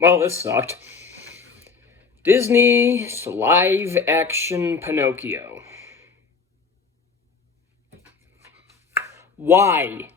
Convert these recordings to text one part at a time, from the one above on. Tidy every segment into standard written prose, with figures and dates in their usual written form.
Well, this sucked. Disney's live-action Pinocchio. Why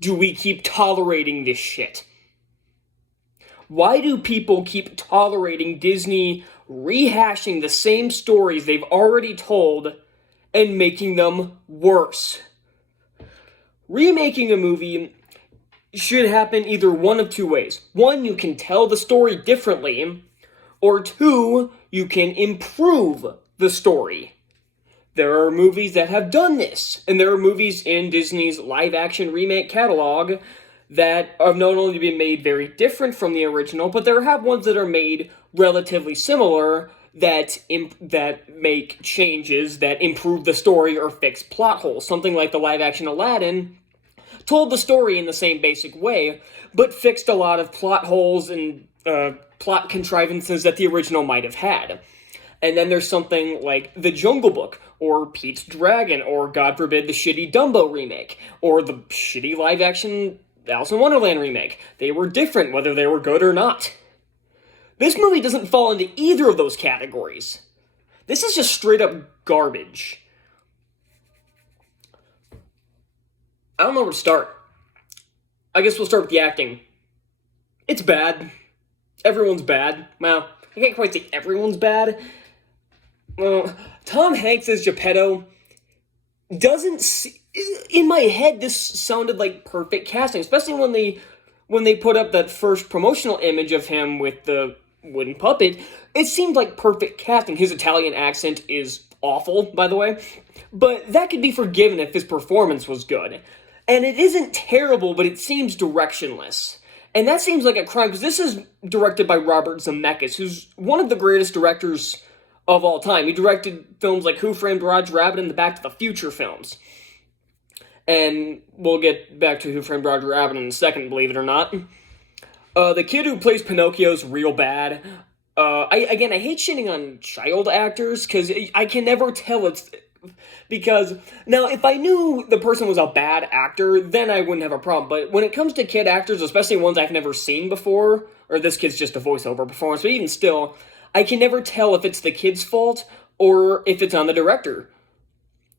do we keep tolerating this shit? Why do people keep tolerating Disney rehashing the same stories they've already told and making them worse? Remaking a movie should happen either one of two ways. One, you can tell the story differently, or two, you can improve the story. There are movies that have done this, and there are movies in Disney's live-action remake catalog that have not only been made very different from the original, but there have ones that are made relatively similar that make changes that improve the story or fix plot holes. Something like the live-action Aladdin told the story in the same basic way, but fixed a lot of plot holes and plot contrivances that the original might have had. And then there's something like The Jungle Book, or Pete's Dragon, or, God forbid, the shitty Dumbo remake, or the shitty live-action Alice in Wonderland remake. They were different, whether they were good or not. This movie doesn't fall into either of those categories. This is just straight-up garbage. I don't know where to start. I guess we'll start with the acting. It's bad. Everyone's bad. Well, I can't quite say everyone's bad. Tom Hanks as Geppetto in my head, this sounded like perfect casting, especially when they put up that first promotional image of him with the wooden puppet. It seemed like perfect casting. His Italian accent is awful, by the way, but that could be forgiven if his performance was good. And it isn't terrible, but it seems directionless. And that seems like a crime, because this is directed by Robert Zemeckis, who's one of the greatest directors of all time. He directed films like Who Framed Roger Rabbit and the Back to the Future films. And we'll get back to Who Framed Roger Rabbit in a second, believe it or not. The kid who plays Pinocchio's real bad. I hate shitting on child actors, because I can never tell because, now, if I knew the person was a bad actor, then I wouldn't have a problem. But when it comes to kid actors, especially ones I've never seen before, or this kid's just a voiceover performance, but even still, I can never tell if it's the kid's fault or if it's on the director.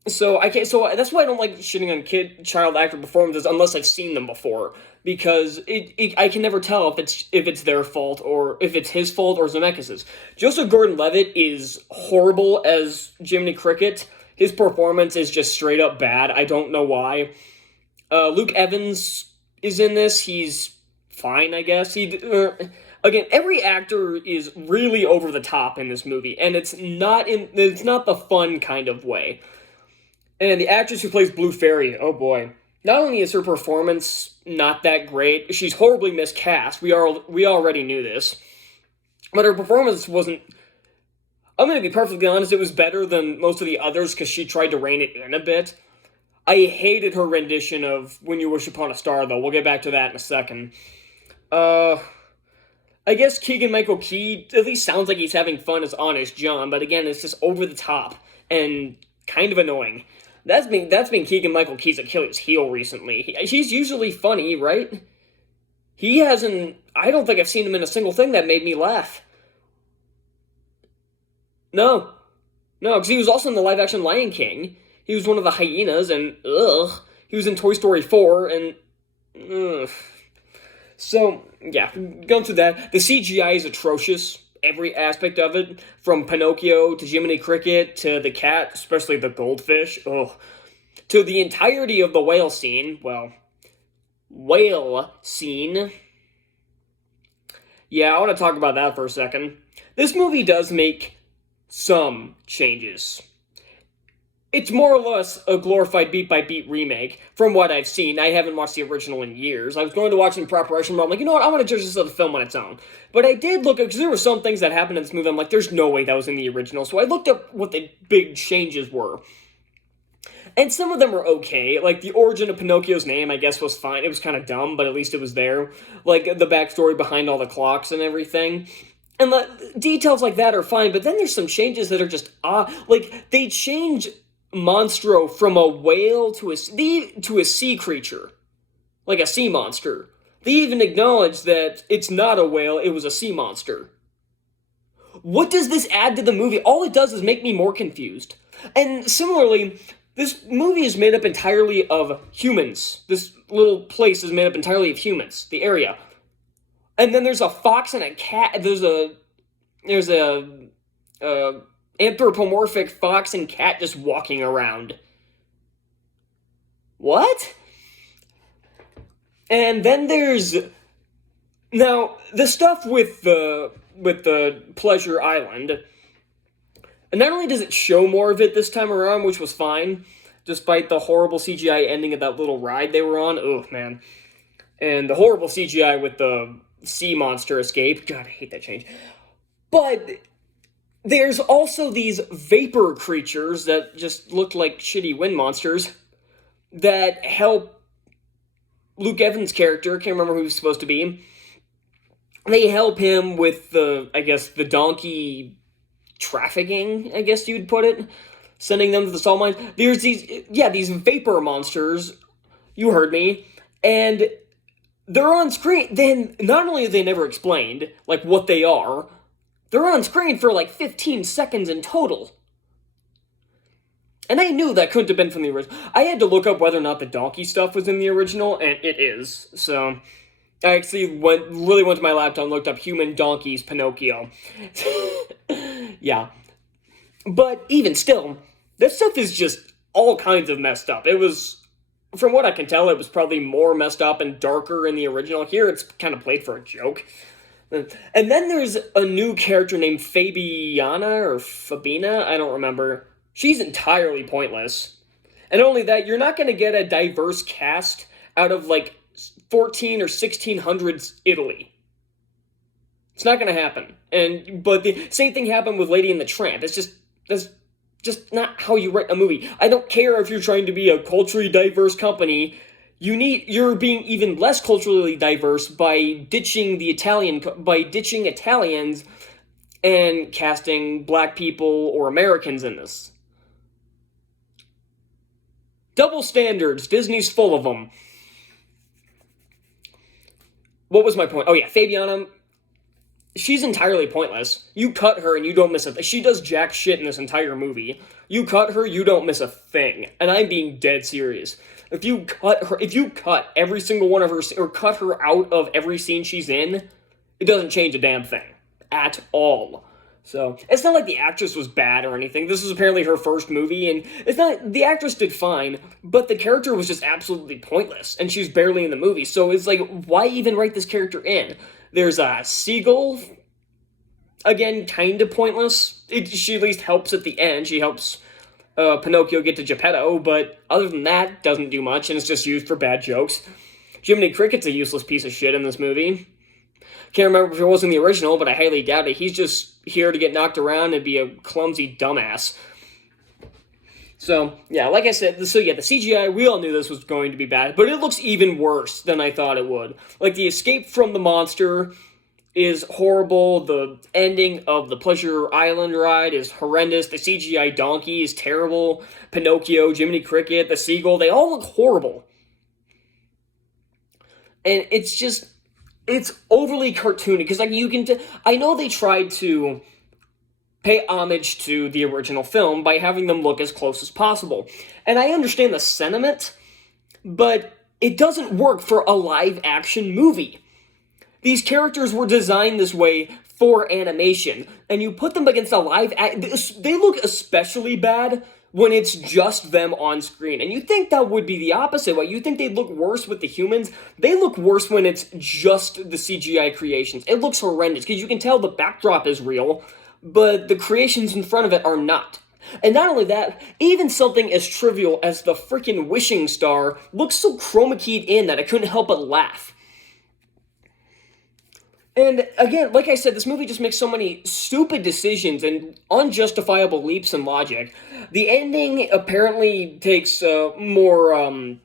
So that's why I don't like shitting on child actor performances unless I've seen them before, because I can never tell if it's their fault or if it's his fault or Zemeckis's. Joseph Gordon-Levitt is horrible as Jiminy Cricket. His performance is just straight up bad. I don't know why. Luke Evans is in this. He's fine, I guess. Again, every actor is really over the top in this movie, and it's not the fun kind of way. And the actress who plays Blue Fairy, oh boy. Not only is her performance not that great, she's horribly miscast. We already knew this. But her performance wasn't... I'm going to be perfectly honest, it was better than most of the others because she tried to rein it in a bit. I hated her rendition of When You Wish Upon a Star, though. We'll get back to that in a second. I guess Keegan-Michael Key at least sounds like he's having fun as Honest John, but again, it's just over the top and kind of annoying. That's been Keegan-Michael Key's Achilles heel recently. He's usually funny, right? I don't think I've seen him in a single thing that made me laugh. No, because he was also in the live-action Lion King. He was one of the hyenas, and he was in Toy Story 4, and So, yeah, going through that, the CGI is atrocious. Every aspect of it, from Pinocchio to Jiminy Cricket to the cat, especially the goldfish, to the entirety of the whale scene. Yeah, I want to talk about that for a second. This movie does make some changes. It's more or less a glorified beat-by-beat remake, from what I've seen. I haven't watched the original in years. I was going to watch it in preparation, but I'm like, you know what, I want to judge this as a film on its own. But I did look up, because there were some things that happened in this movie, I'm like, there's no way that was in the original, so I looked up what the big changes were. And some of them were okay, like the origin of Pinocchio's name, I guess, was fine. It was kind of dumb, but at least it was there. Like, the backstory behind all the clocks and everything. And the details like that are fine, but then there's some changes that are just odd. Like, they change Monstro from a whale to a sea creature. Like a sea monster. They even acknowledge that it's not a whale, it was a sea monster. What does this add to the movie? All it does is make me more confused. And similarly, this movie is made up entirely of humans. This little place is made up entirely of humans, the area. And then there's a fox and a cat. There's a anthropomorphic fox and cat just walking around. What? And then there's now the stuff with the Pleasure Island. And not only does it show more of it this time around, which was fine, despite the horrible CGI ending of that little ride they were on. Oh man. And the horrible CGI with the sea monster escape. God, I hate that change. But there's also these vapor creatures that just look like shitty wind monsters that help Luke Evans' character, can't remember who he's supposed to be. They help him with the donkey trafficking, I guess you'd put it. Sending them to the salt mines. There's these vapor monsters, you heard me, and they're on screen. Then, not only are they never explained, like, what they are, they're on screen for, like, 15 seconds in total. And I knew that couldn't have been from the original. I had to look up whether or not the donkey stuff was in the original, and it is. So, I actually really went to my laptop and looked up human donkeys Pinocchio. Yeah. But even still, this stuff is just all kinds of messed up. It was, from what I can tell, it was probably more messed up and darker in the original. Here, it's kind of played for a joke. And then there's a new character named Fabiana, or Fabina, I don't remember. She's entirely pointless. And only that, you're not going to get a diverse cast out of, like, 14 or 1600s Italy. It's not going to happen. But the same thing happened with Lady and the Tramp. That's just not how you write a movie. I don't care if you're trying to be a culturally diverse company. You're being even less culturally diverse by ditching Italians and casting black people or Americans in this. Double standards. Disney's full of them. What was my point? Oh yeah, Fabiana. She's entirely pointless. You cut her and you don't miss a thing. She does jack shit in this entire movie. You cut her, you don't miss a thing. And I'm being dead serious. If you cut every single one of her, or cut her out of every scene she's in, it doesn't change a damn thing. At all. So, it's not like the actress was bad or anything. This was apparently her first movie, and the actress did fine, but the character was just absolutely pointless, and she's barely in the movie. So it's like, why even write this character in? There's a seagull, again, kind of pointless. She at least helps at the end. She helps Pinocchio get to Geppetto, but other than that, doesn't do much, and it's just used for bad jokes. Jiminy Cricket's a useless piece of shit in this movie. Can't remember if it was in the original, but I highly doubt it. He's just here to get knocked around and be a clumsy dumbass. So, yeah, like I said, the CGI, we all knew this was going to be bad, but it looks even worse than I thought it would. Like, the escape from the monster is horrible, the ending of the Pleasure Island ride is horrendous, the CGI donkey is terrible, Pinocchio, Jiminy Cricket, the seagull, they all look horrible. And it's overly cartoony, because like I know they tried to pay homage to the original film by having them look as close as possible. And I understand the sentiment, but it doesn't work for a live-action movie. These characters were designed this way for animation, and you put them against they look especially bad when it's just them on screen. And you think that would be the opposite way. You think they'd look worse with the humans. They look worse when it's just the CGI creations. It looks horrendous, because you can tell the backdrop is real, but the creations in front of it are not. And not only that, even something as trivial as the freaking wishing star looks so chroma keyed in that I couldn't help but laugh. And again, like I said, this movie just makes so many stupid decisions and unjustifiable leaps in logic. The ending apparently takes more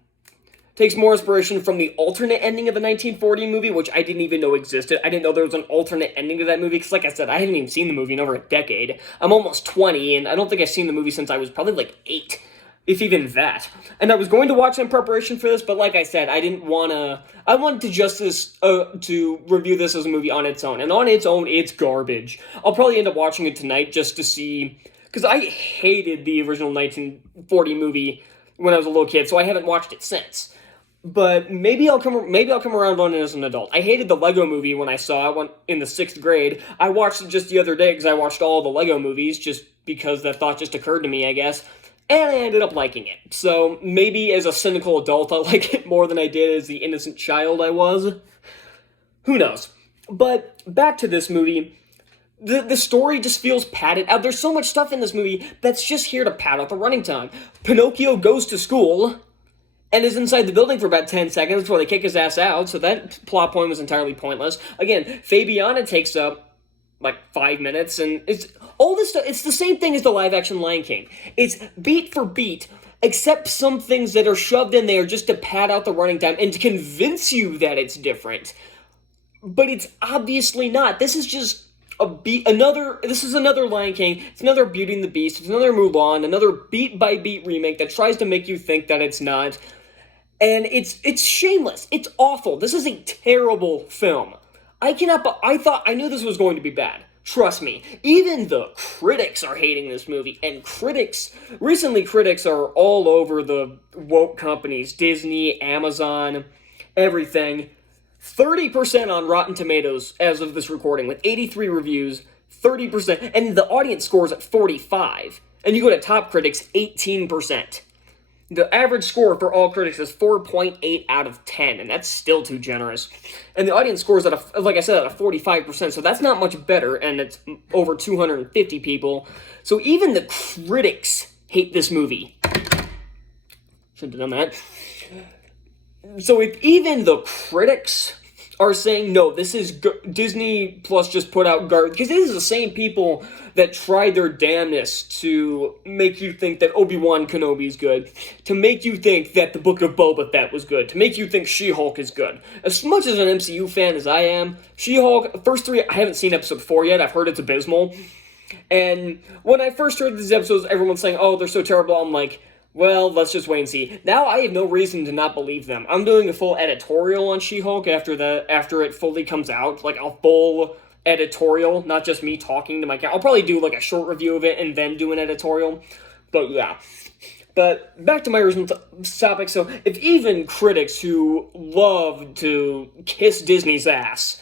inspiration from the alternate ending of the 1940 movie, which I didn't even know existed. I didn't know there was an alternate ending to that movie, because like I said, I haven't even seen the movie in over a decade. I'm almost 20, and I don't think I've seen the movie since I was probably like 8. if even that. And I was going to watch in preparation for this, but like I said, I didn't want to. I wanted to to review this as a movie on its own, and on its own, it's garbage. I'll probably end up watching it tonight just to see, because I hated the original 1940 movie when I was a little kid, so I haven't watched it since. But maybe I'll come around on it as an adult. I hated the Lego movie when I saw it in the 6th grade. I watched it just the other day because I watched all the Lego movies just because that thought just occurred to me, I guess. And I ended up liking it. So maybe as a cynical adult, I'll like it more than I did as the innocent child I was. Who knows? But back to this movie. The story just feels padded out. There's so much stuff in this movie that's just here to pad out the running time. Pinocchio goes to school and is inside the building for about 10 seconds before they kick his ass out, so that plot point was entirely pointless. Again, Fabiana takes up like 5 minutes, and it's all this stuff. It's the same thing as the live-action Lion King. It's beat for beat, except some things that are shoved in there just to pad out the running time and to convince you that it's different. But it's obviously not. This is just this is another Lion King, it's another Beauty and the Beast, it's another Mulan, another beat-by-beat remake that tries to make you think that it's not. And it's shameless. It's awful. This is a terrible film. I knew this was going to be bad. Trust me. Even the critics are hating this movie. And recently critics are all over the woke companies. Disney, Amazon, everything. 30% on Rotten Tomatoes as of this recording, with 83 reviews, 30%. And the audience score is at 45. And you go to Top Critics, 18%. The average score for all critics is 4.8 out of 10, and that's still too generous. And the audience score is like I said, at a 45%, so that's not much better, and it's over 250 people. So even the critics hate this movie. Should have done that. So if even the critics are saying, no, this is Disney Plus just put out garbage, because this is the same people that tried their damnedest to make you think that Obi-Wan Kenobi is good, to make you think that the Book of Boba Fett was good, to make you think She-Hulk is good. As much as an MCU fan as I am, She-Hulk, first 3, I haven't seen episode 4 yet, I've heard it's abysmal, and when I first heard these episodes, everyone's saying, oh, they're so terrible, I'm like, well, let's just wait and see. Now I have no reason to not believe them. I'm doing a full editorial on She-Hulk after it fully comes out, like a full editorial, not just me talking to my cat. I'll probably do like a short review of it and then do an editorial. But yeah. But back to my original topic. So if even critics who love to kiss Disney's ass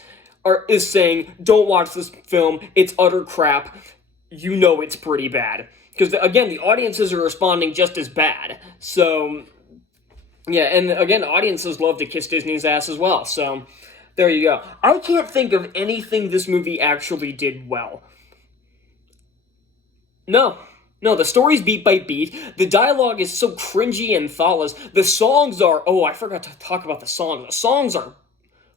is saying, don't watch this film, it's utter crap, you know it's pretty bad. Because, again, the audiences are responding just as bad. So, yeah, and again, audiences love to kiss Disney's ass as well. So, there you go. I can't think of anything this movie actually did well. No, the story's beat by beat. The dialogue is so cringy and thoughtless. The songs are... Oh, I forgot to talk about the songs. The songs are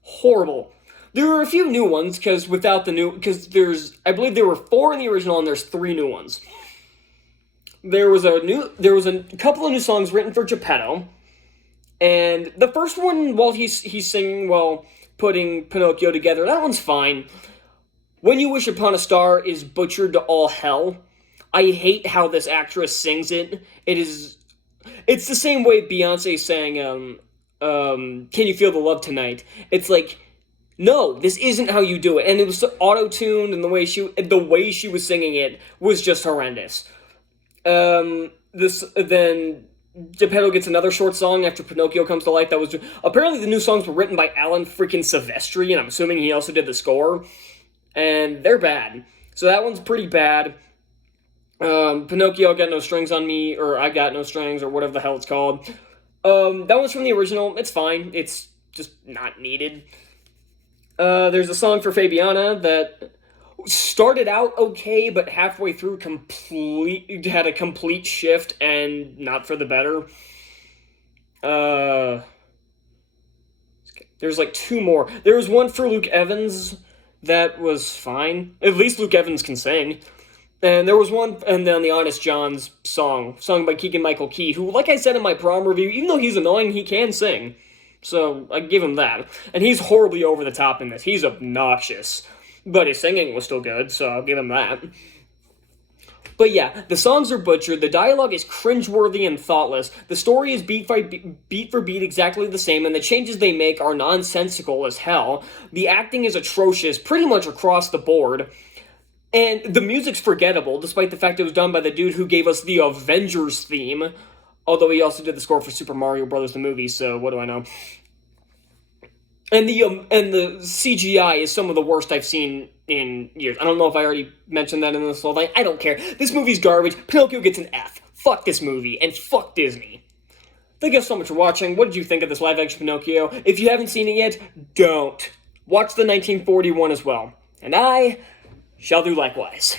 horrible. There are a few new ones, because I believe there were 4 in the original, and there's 3 new ones. There was a couple of new songs written for Geppetto, and the first one, while he's singing while putting Pinocchio together, that one's fine. When You Wish Upon a Star is butchered to all hell. I hate how this actress sings it. It's the same way Beyonce sang, Can You Feel the Love Tonight? It's like, no, this isn't how you do it. And it was auto-tuned, and the way she was singing it was just horrendous. Then Geppetto gets another short song after Pinocchio comes to life. Apparently the new songs were written by Alan freaking Silvestri, and I'm assuming he also did the score. And they're bad. So that one's pretty bad. Pinocchio Got No Strings on Me, or I Got No Strings, or whatever the hell it's called. That one's from the original. It's fine. It's just not needed. There's a song for Fabiana that started out okay, but halfway through had a complete shift, and not for the better. There's like 2 more. There was one for Luke Evans that was fine. At least Luke Evans can sing. And there was one, and then the Honest John's song, sung by Keegan-Michael Key, who, like I said in my prom review, even though he's annoying, he can sing. So, I give him that. And he's horribly over the top in this. He's obnoxious. But his singing was still good, so I'll give him that. But yeah, the songs are butchered, the dialogue is cringeworthy and thoughtless, the story is beat for beat exactly the same, and the changes they make are nonsensical as hell. The acting is atrocious pretty much across the board. And the music's forgettable, despite the fact it was done by the dude who gave us the Avengers theme. Although he also did the score for Super Mario Bros. The movie, so what do I know? And the CGI is some of the worst I've seen in years. I don't know if I already mentioned that in this whole thing. I don't care. This movie's garbage. Pinocchio gets an F. Fuck this movie, and fuck Disney. Thank you so much for watching. What did you think of this live-action Pinocchio? If you haven't seen it yet, don't. Watch the 1941 as well. And I shall do likewise.